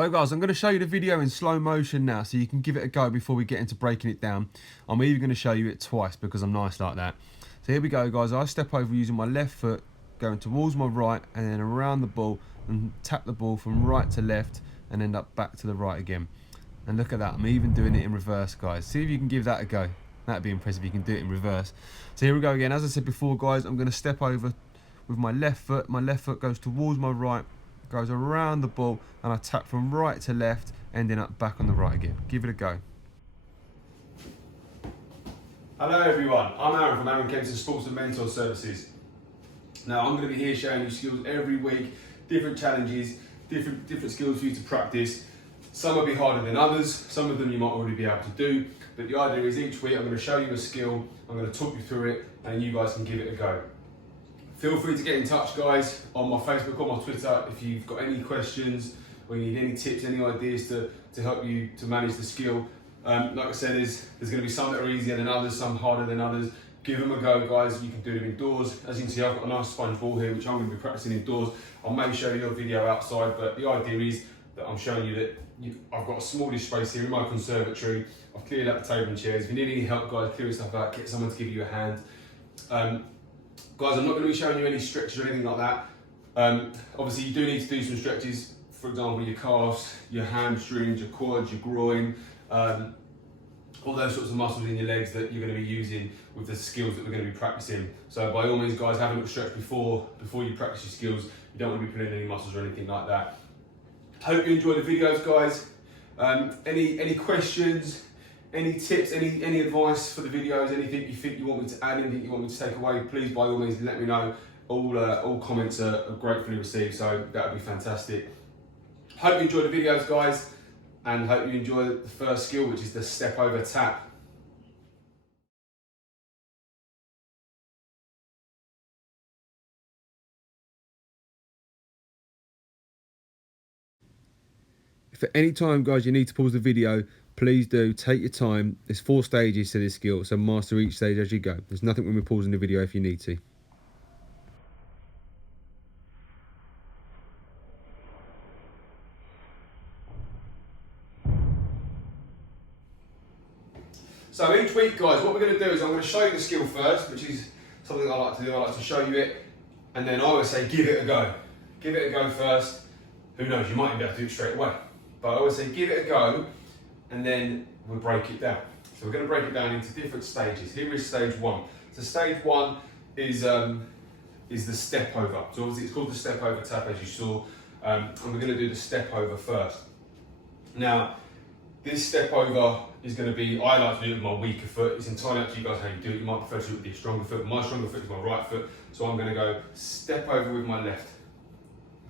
So guys, I'm going to show you the video in slow motion now so you can give it a go before we get into breaking it down. I'm even going to show you it twice because I'm nice like that. So here we go guys, I step over using my left foot, going towards my right and then around the ball and tap the ball from right to left and end up back to the right again. And look at that, I'm even doing it in reverse guys. See if you can give that a go. That'd be impressive if you can do it in reverse. So here we go again, as I said before guys, I'm going to step over with my left foot goes towards my right, goes around the ball and I tap from right to left, ending up back on the right again. Give it a go. Hello everyone, I'm Aaron from Aaron Kempson Sports and Mentor Services. Now I'm going to be here showing you skills every week, different challenges, different skills for you to practice. Some will be harder than others, some of them you might already be able to do, but the idea is each week I'm going to show you a skill, I'm going to talk you through it and you guys can give it a go. Feel free to get in touch guys on my Facebook or my Twitter if you've got any questions or you need any tips, any ideas to help you to manage the skill. Like I said, there's going to be some that are easier than others, some harder than others. Give them a go guys, you can do them indoors. As you can see I've got a nice sponge ball here which I'm going to be practicing indoors. I may show you a video outside, but the idea is that I'm showing you that I've got a smallish space here in my conservatory. I've cleared out the table and chairs. If you need any help guys, clearing stuff out, get someone to give you a hand. Guys, I'm not going to be showing you any stretches or anything like that. Obviously, you do need to do some stretches, for example, your calves, your hamstrings, your quads, your groin, all those sorts of muscles in your legs that you're going to be using with the skills that we're going to be practicing. So by all means, guys, have a little stretch before you practice your skills. You don't want to be pulling any muscles or anything like that. Hope you enjoy the videos, guys. Any questions? Any tips, any advice for the videos, anything you think you want me to add, anything you want me to take away, please by all means let me know. All comments are gratefully received, so that would be fantastic. Hope you enjoy the videos guys, and hope you enjoy the first skill, which is the step over tap. If at any time guys you need to pause the video, please do, take your time. There's 4 stages to this skill, so master each stage as you go. There's nothing when we're pausing the video if you need to. So each week guys, what we're going to do is I'm going to show you the skill first, which is something I like to do. I like to show you it, and then I always say give it a go. Give it a go first. Who knows, you might be able to do it straight away. But I always say give it a go, and then we'll break it down. So we're going to break it down into different stages. Here is stage 1. So stage 1 is the step over. So obviously it's called the step over tap, as you saw, and we're going to do the step over first. Now, this step over is going to be, I like to do it with my weaker foot. It's entirely up to you guys how you do it. You might prefer to do it with your stronger foot. My stronger foot is my right foot, so I'm going to go step over with my left.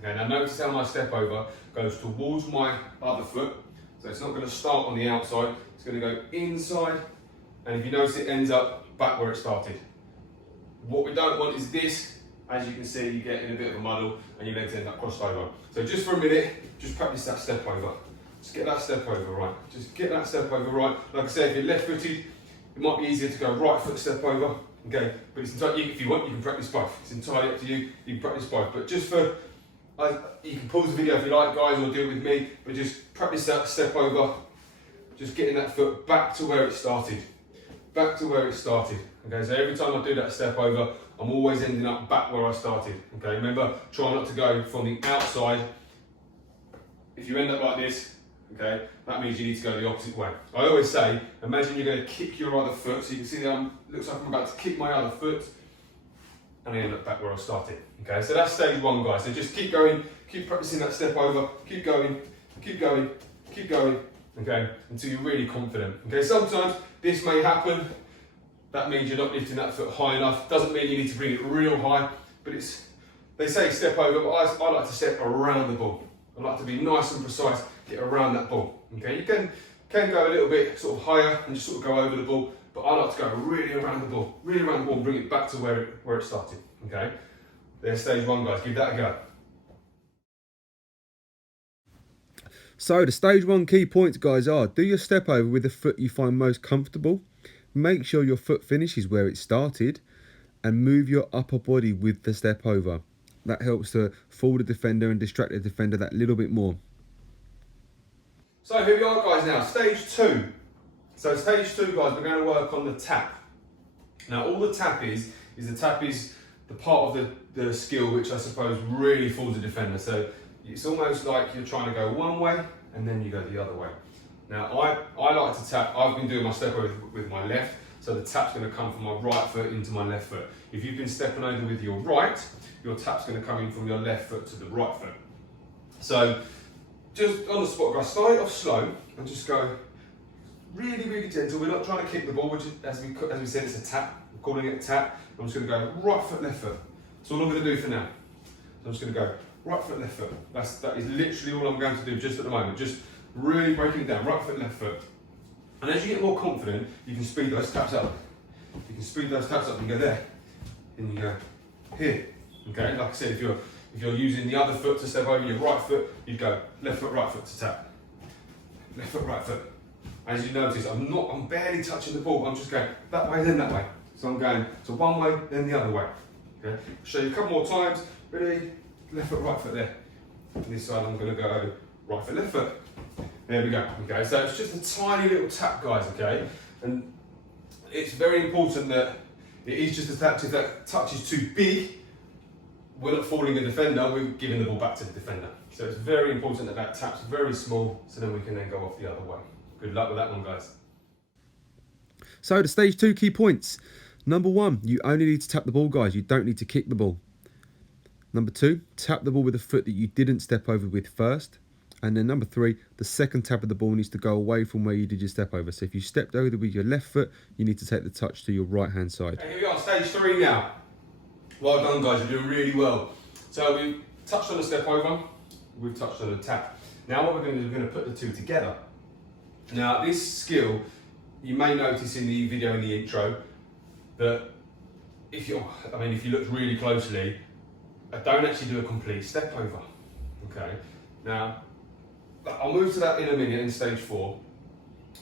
Okay, now notice how my step over goes towards my other foot. So it's not going to start on the outside, it's going to go inside, and if you notice it ends up back where it started. What we don't want is this. As you can see, you get in a bit of a muddle and your legs end up crossed over. So just for a minute, just practice that step over. Just get that step over right. Just get that step over right. Like I said, if you're left footed, it might be easier to go right foot step over. Okay, but it's entirely, if you want, you can practice both. It's entirely up to you, you can practice both. But just for, you can pause the video if you like guys, or do it with me, but just practice that step over, just getting that foot back to where it started, back to where it started. Okay, so every time I do that step over, I'm always ending up back where I started. Okay, remember, try not to go from the outside. If you end up like this, okay, that means you need to go the opposite way. I always say, imagine you're going to kick your other foot, so you can see that looks like I'm about to kick my other foot, and I end up back where I started. Okay, so that's stage 1 guys. So just keep going, keep practicing that step over, keep going, keep going, keep going, okay, until you're really confident. Okay, sometimes this may happen, that means you're not lifting that foot high enough. Doesn't mean you need to bring it real high, but they say step over, but I like to step around the ball. I like to be nice and precise, get around that ball. Okay, you can go a little bit sort of higher and just sort of go over the ball, but I like to go really around the ball and bring it back to where it started. Okay, there's stage 1 guys, give that a go. So the stage 1 key points guys are, do your step over with the foot you find most comfortable, make sure your foot finishes where it started, and move your upper body with the step over. That helps to fool the defender and distract the defender that little bit more. So here we are guys now, stage 2. So stage 2 guys, we're going to work on the tap. Now all the tap is the part of the skill which I suppose really fools a defender. So it's almost like you're trying to go one way and then you go the other way. Now I like to tap, I've been doing my step over with my left, so the tap's going to come from my right foot into my left foot. If you've been stepping over with your right, your tap's going to come in from your left foot to the right foot. So just on the spot, guys, start it off slow and just go really, really gentle. We're not trying to kick the ball, which is, as we said, it's a tap. We're calling it a tap. I'm just going to go right foot, left foot. That's all I'm going to do for now. So I'm just going to go right foot, left foot. That is literally all I'm going to do just at the moment. Just really breaking it down, right foot, left foot. And as you get more confident, you can speed those taps up. You can speed those taps up and go there. And you go here. Okay, like I said, if you're using the other foot to step over your right foot, you'd go left foot, right foot to tap. Left foot, right foot. As you notice, I'm barely touching the ball. I'm just going that way, then that way. So I'm going so one way, then the other way. Okay. Show you a couple more times. Ready? Left foot, right foot there. And this side, I'm going to go right foot, left foot. There we go. Okay. So it's just a tiny little tap, guys. Okay. And it's very important that it is just a tap. If that touch is too big, we're not fouling the defender. We're giving the ball back to the defender. So it's very important that that tap's very small, so then we can then go off the other way. Good luck with that one, guys. So the stage 2 key points. Number 1, you only need to tap the ball, guys. You don't need to kick the ball. Number 2, tap the ball with a foot that you didn't step over with first. And then number 3, the second tap of the ball needs to go away from where you did your step over. So if you stepped over with your left foot, you need to take the touch to your right hand side. Okay, here we are, stage 3 now. Well done, guys, you're doing really well. So we've touched on the step over, we've touched on the tap. Now what we're going to do is we're going to put the two together. Now this skill, you may notice in the video in the intro that if you look really closely, I don't actually do a complete step over. Okay. Now I'll move to that in a minute in stage 4,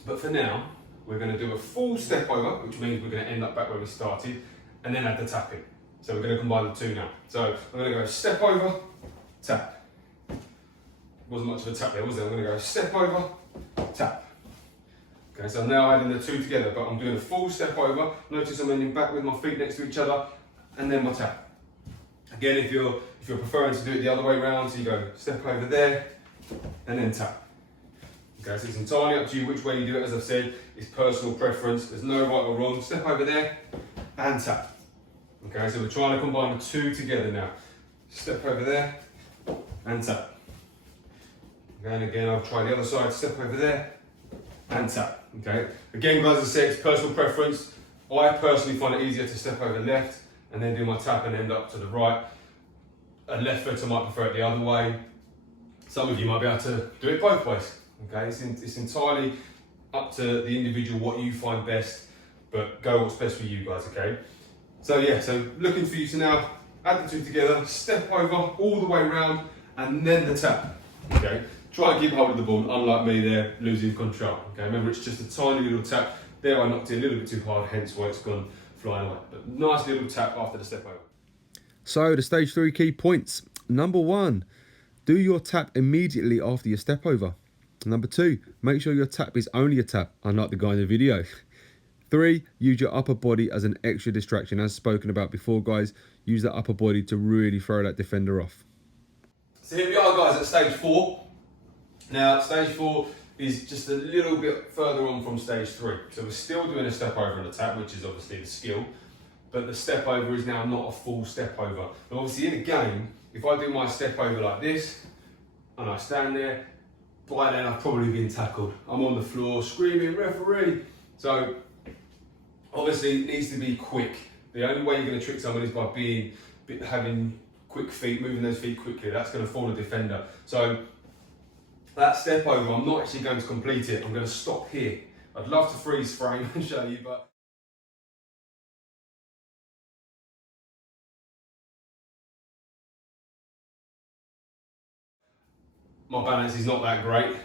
but for now we're going to do a full step over, which means we're going to end up back where we started, and then add the tapping. So we're going to combine the two now. So I'm going to go step over, tap. Wasn't much of a tap there, was there? I'm going to go step over, tap. Okay, so I'm now adding the two together, but I'm doing a full step over. Notice I'm ending back with my feet next to each other, and then my tap. Again, if you're preferring to do it the other way around, so you go step over there, and then tap. Okay, so it's entirely up to you which way you do it. As I've said, it's personal preference. There's no right or wrong. Step over there, and tap. Okay, so we're trying to combine the two together now. Step over there, and tap. Okay, and again, I'll try the other side. Step over there, and tap. Okay, again, guys, as I said, it's personal preference. I personally find it easier to step over left and then do my tap and end up to the right. A left footer might prefer it the other way. Some of you might be able to do it both ways. Okay, it's entirely up to the individual what you find best, but go what's best for you guys. Okay, so yeah, so looking for you to now add the two together, step over all the way around, and then the tap. Okay. Try and keep hold of the ball, unlike me there, losing control. Okay, remember it's just a tiny little tap. There I knocked it a little bit too hard, hence why it's gone flying away. But nice little tap after the step over. So the stage 3 key points. Number 1, do your tap immediately after your step over. Number 2, make sure your tap is only a tap, unlike the guy in the video. 3, use your upper body as an extra distraction. As spoken about before, guys, use that upper body to really throw that defender off. So here we are, guys, at stage 4. Now, stage 4 is just a little bit further on from stage 3. So we're still doing a step over and a tap, which is obviously the skill, but the step over is now not a full step over. And obviously in a game, if I do my step over like this, and I stand there, by then I've probably been tackled. I'm on the floor screaming, referee. So obviously it needs to be quick. The only way you're going to trick someone is by having quick feet, moving those feet quickly. That's going to fool a defender. So that step over, I'm not actually going to complete it. I'm going to stop here. I'd love to freeze frame and show you, but my balance is not that great.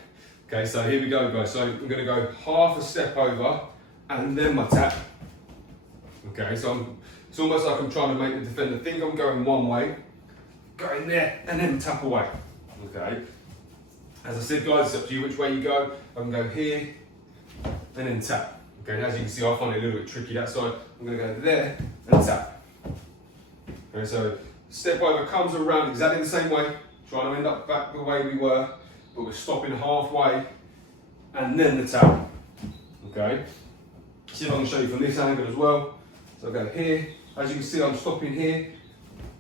Okay, so here we go, guys. So I'm going to go half a step over and then my tap. Okay, so it's almost like I'm trying to make the defender think I'm going one way, going there, and then tap away. Okay. As I said, guys, it's up to you which way you go. I can go here and then tap. Okay, and as you can see, I find it a little bit tricky that side. I'm going to go there and tap. Okay, so step over comes around exactly the same way, trying to end up back the way we were, but we're stopping halfway and then the tap. Okay, see if I can show you from this angle as well. So I go here, as you can see, I'm stopping here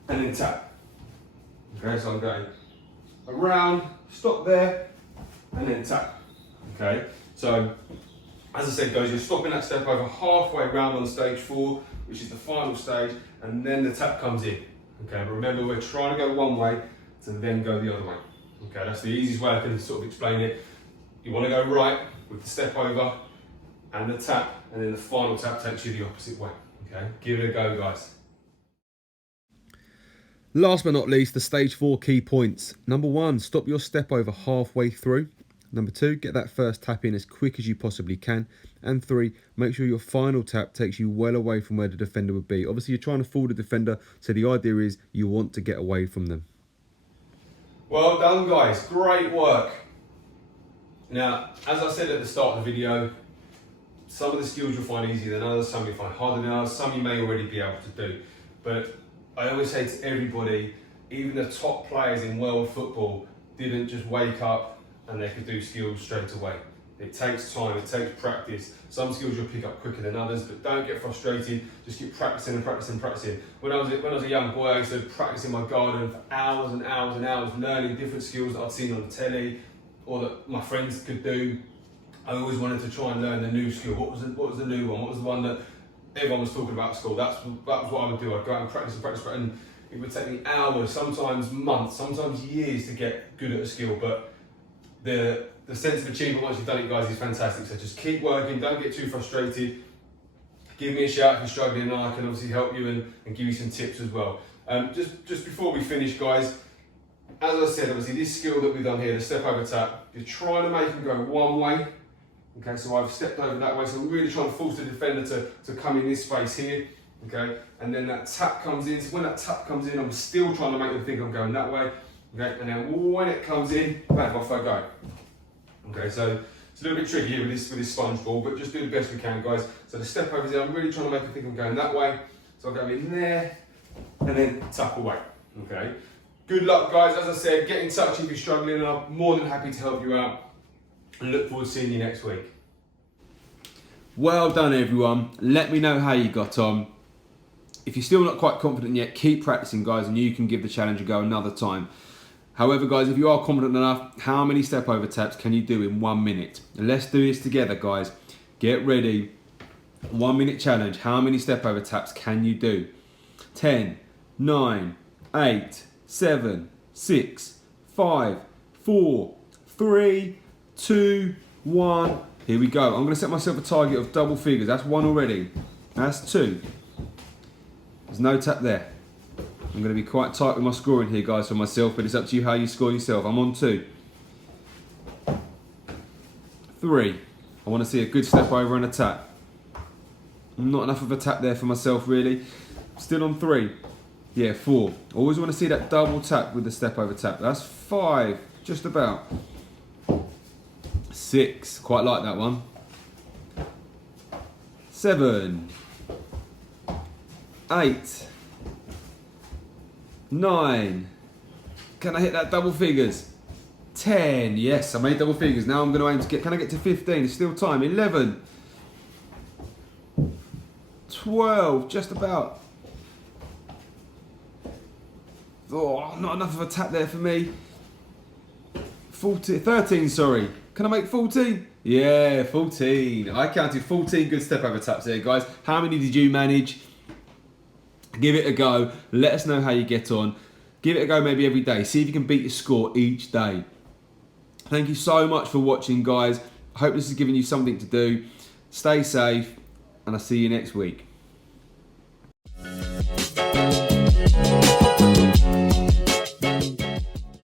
and then tap. Okay, so I'm going around, stop there, and then tap. Okay, so as I said, guys, you're stopping that step over halfway round on stage 4, which is the final stage, and then the tap comes in. Okay, but remember, we're trying to go one way to then go the other way. Okay, that's the easiest way I can sort of explain it. You want to go right with the step over and the tap, and then the final tap takes you the opposite way. Okay, give it a go, guys. Last but not least, the stage 4 key points. Number 1, stop your step over halfway through. Number 2, get that first tap in as quick as you possibly can. And 3, make sure your final tap takes you well away from where the defender would be. Obviously, you're trying to fool the defender, so the idea is you want to get away from them. Well done, guys. Great work. Now, as I said at the start of the video, some of the skills you'll find easier than others, some you'll find harder than others, some you may already be able to do. But I always say to everybody, even the top players in world football didn't just wake up and they could do skills straight away. It takes time, it takes practice. Some skills you'll pick up quicker than others, but don't get frustrated. Just keep practicing and practicing and practicing. When I was a young boy, I used to practice in my garden for hours and hours and hours, learning different skills that I'd seen on the telly or that my friends could do. I always wanted to try and learn the new skill. What was the new one? What was the one that everyone was talking about at school? That was what I would do. I'd go out and practice, and it would take me hours, sometimes months, sometimes years to get good at a skill. But the sense of achievement once you've done it, guys, is fantastic. So just keep working, don't get too frustrated. Give me a shout if you're struggling, and I can obviously help you and give you some tips as well. Just before we finish, guys, as I said, obviously this skill that we've done here, the step over tap, you're trying to make them go one way. Okay, so I've stepped over that way, so I'm really trying to force the defender to come in this space here. Okay, and then that tap comes in. So when that tap comes in, I'm still trying to make them think I'm going that way. Okay, and then when it comes in, bam, off I go. Okay, so it's a little bit tricky here with this sponge ball, but just do the best we can, guys. So the step over there, I'm really trying to make them think I'm going that way. So I'll go in there, and then tap away. Okay, good luck, guys. As I said, get in touch if you're struggling, and I'm more than happy to help you out. And look forward to seeing you next week. Well done, everyone. Let me know how you got on. If you're still not quite confident yet, keep practicing, guys, and you can give the challenge a go another time. However, guys, if you are confident enough, how many step over taps can you do in 1 minute? Let's do this together, guys. Get ready. 1 minute challenge. How many step over taps can you do? 10, 9, 8, 7, 6, 5, 4, 3, 2, 1. Here we go. I'm going to set myself a target of double figures. That's 1 already. That's 2. There's no tap there. I'm going to be quite tight with my scoring here, guys, for myself, but it's up to you how you score yourself. I'm on 2. 3. I want to see a good step over and a tap. Not enough of a tap there for myself, really. Still on 3. Yeah, 4. Always want to see that double tap with the step over tap. That's 5, just about. 6, quite like that one. 7, 8, 9. Can I hit that double figures? 10, yes, I made double figures. Now I'm going to aim to get, can I get to 15? There's still time. 11, 12, just about. Oh, not enough of a tap there for me. 13, sorry. Can I make 14? Yeah, 14. I counted 14 good step over taps there, guys. How many did you manage? Give it a go. Let us know how you get on. Give it a go maybe every day. See if you can beat your score each day. Thank you so much for watching, guys. I hope this has given you something to do. Stay safe, and I'll see you next week.